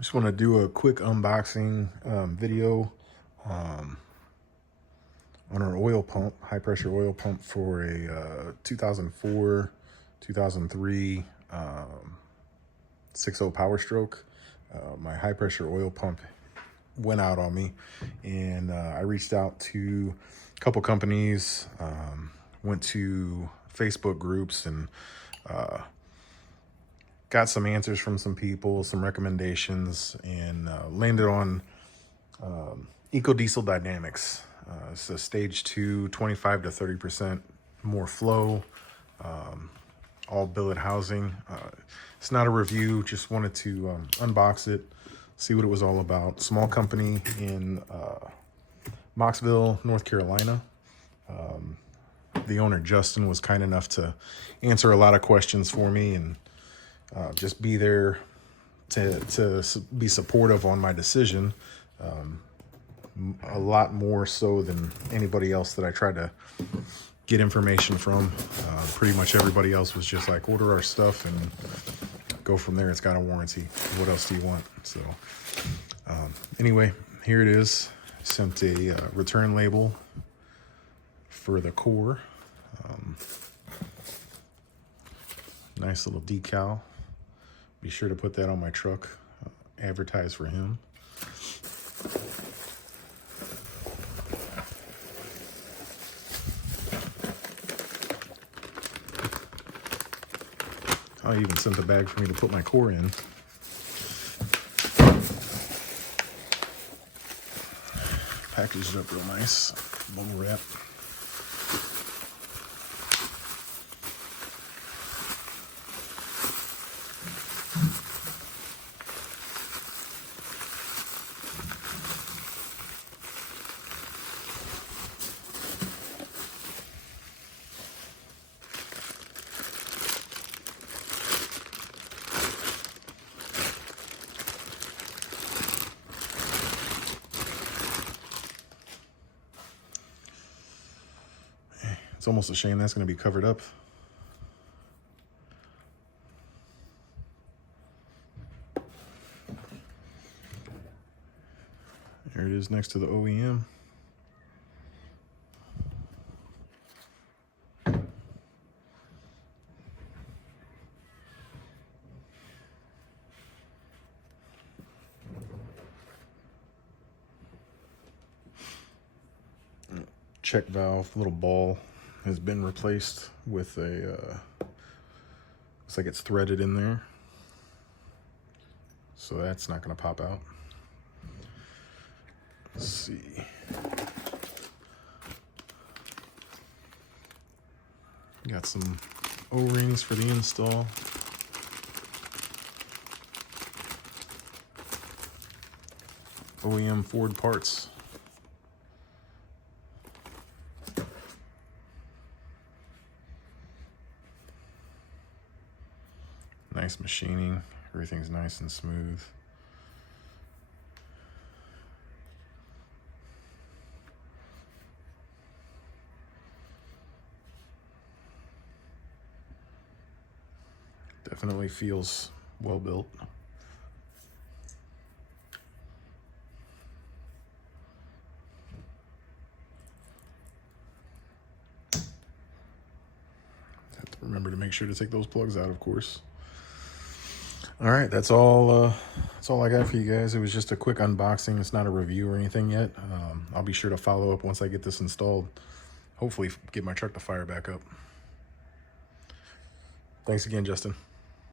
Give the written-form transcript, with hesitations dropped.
Just want to do a quick unboxing video on our oil pump, high pressure oil pump for a 2004, 2003 6.0 Powerstroke. My high pressure oil pump went out on me, and I reached out to a couple companies, went to Facebook groups, and got some answers from some people, some recommendations, and landed on Eco Diesel Dynamics. It's a stage 2, 25 to 30% more flow, all billet housing. It's not a review, just wanted to unbox it, see what it was all about. Small company in Mocksville, North Carolina. The owner, Justin, was kind enough to answer a lot of questions for me and just be there to be supportive on my decision. A lot more so than anybody else that I tried to get information from. Pretty much everybody else was just like, order our stuff and go from there. It's got a warranty. What else do you want? So anyway, here it is. Sent a return label for the core. Nice little decal. Be sure to put that on my truck. Advertise for him. I even sent the bag for me to put my core in. Packaged up real nice. Bubble wrap. It's almost a shame that's going to be covered up. There it is next to the OEM. Check valve, little ball, has been replaced with a, looks like it's threaded in there. So that's not gonna pop out. Let's see. Got some O-rings for the install. OEM Ford parts. Nice machining, everything's nice and smooth. Definitely feels well built. Have to remember to make sure to take those plugs out, of course. All right, that's all I got for you guys. It was just a quick unboxing. It's not a review or anything yet. I'll be sure to follow up once I get this installed. Hopefully get my truck to fire back up. Thanks again, Justin.